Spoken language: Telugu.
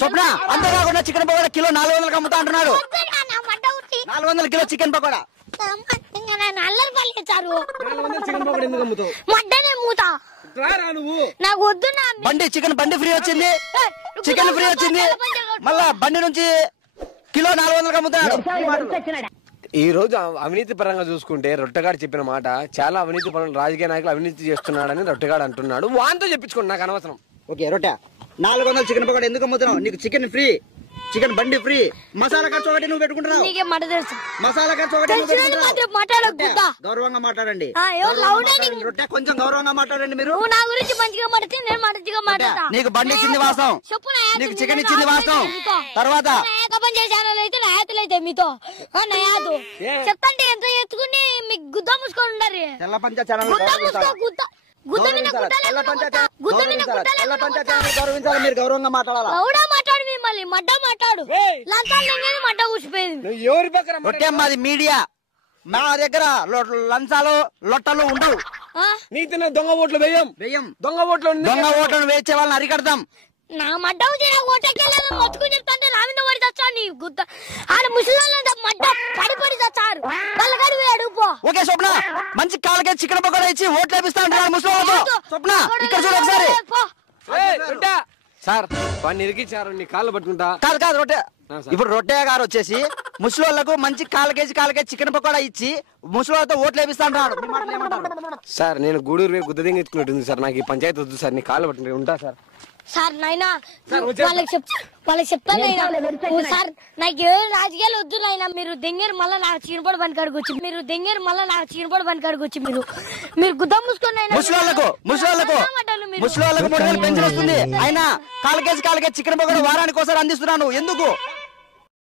స్వప్న అంతేకాకుండా చికెన్ పకోడా కిలో 400 అమ్ముతా అంటున్నాడు. 400 కిలో చికెన్ పకోడా నాకు వద్దు. బండి చికెన్ బండి ఫ్రీ వచ్చింది, చికెన్ ఫ్రీ వచ్చింది. మళ్ళా బండి నుంచి కిలో 400 అమ్ముతాడు. ఈ రోజు అవినీతి పరంగా చూసుకుంటే రొట్టెగాడు చెప్పిన మాట చాలా అవినీతి పరంగా రాజకీయ నాయకులు అవినీతి చేస్తున్నాడని రొట్టెగాడు అంటున్నాడు. వాంతో చెప్పించుకోండి, నాకు అనవసరం. ఓకే రొట్టె 400 చికెన్ పకోడా ఎందుకు అమ్ముతున్నావు? నీకు చికెన్ ఫ్రీ, చికెన్ బండి ఫ్రీ, మసాలా ఖర్చు ఒకటి నువ్వు పెట్టుకుంటున్నావు. మసాలా ఖర్చు ఒకటి గౌరవంగా మాట్లాడండి. రొట్టె కొంచెం గౌరవంగా మాట్లాడండి. మీరు నా గురించి మంచిగా మాట్లాడితే నేను మంచిగా మాట్లాడతా. నీకు బండి ఇచ్చింది వాస్తవం, నీకు చికెన్ ఇచ్చింది వాస్తవం. తర్వాత అయితే మీతో చెప్తాంటే ఎంత ఎత్తుకుని మీకు గుద్ద మూసుకొని ఉండాలి. తెల్ల పంచ ఛానల్ గౌరవించాలి, మీరు గౌరవంగా మాట్లాడాలి. మాట్లాడు మిమ్మల్ని మడ్డ మాట్లాడు. లంచాలు మడ్డ కూర్చిపోయింది. ఎవరి పక్కన రొట్టె మాది మీడియా, మా దగ్గర లంచాలు లొట్టలు ఉండవు. నీతి దొంగ ఓట్లు వేయం. దొంగ ఓట్లను వేసే వాళ్ళని అరికడతాం. నా మడ్డ ఓటకెళ్ళి మొత్తుకుని చెప్తాంటే నా మీద పడి చచ్చా. నీ గుద్ద ఆడ ముసలి మడ్డ పడి చచ్చారు. వాళ్ళగాడు అడుగుపో. ఓకే స్వప్న, మంచి కాళ్ళకే చికెన్ పకోడా ఇచ్చి ఓట్లు వేపిస్తా అంటున్నారు ముసలి. స్వప్న ఇక్కడ చూడు ఒకసారి. సార్ వాడిని ఇరికించారు, నీ కాళ్ళు పట్టుకుంటా. కాదు రొట్టె. ఇప్పుడు రొట్టె గారు వచ్చేసి ముసలోళ్ళకు మంచి కాళ్ళకే చికెన్ పకోడా ఇచ్చి ముసలోళ్ళతో ఓట్లు వేపిస్తా అంటున్నాడు. సార్ నేను గూడూరు గుద్దదింగ ఎత్తుకున్నట్టుంది సార్. నాకు ఈ పంచాయతీ వద్దు సార్, నీ కాళ్ళు పట్టుకుంటే ఉంటా సార్. సార్ నాయనా వాళ్ళకి చెప్తాను సార్. నాకు ఏ రాజకీయాలు వద్దు నాయనా. మీరు దెంగేరు మళ్ళీ నాకు చీనపడి పని కాడికి వచ్చి మీరు గుద్ద మూసుకొని ముసలోళ్ళకు 3000 పెన్షన్ వస్తుంది. అయినా కాళ్ళకే చికెన్ పకోడా వారానికి ఒకసారి అందిస్తున్నాను. ఎందుకు?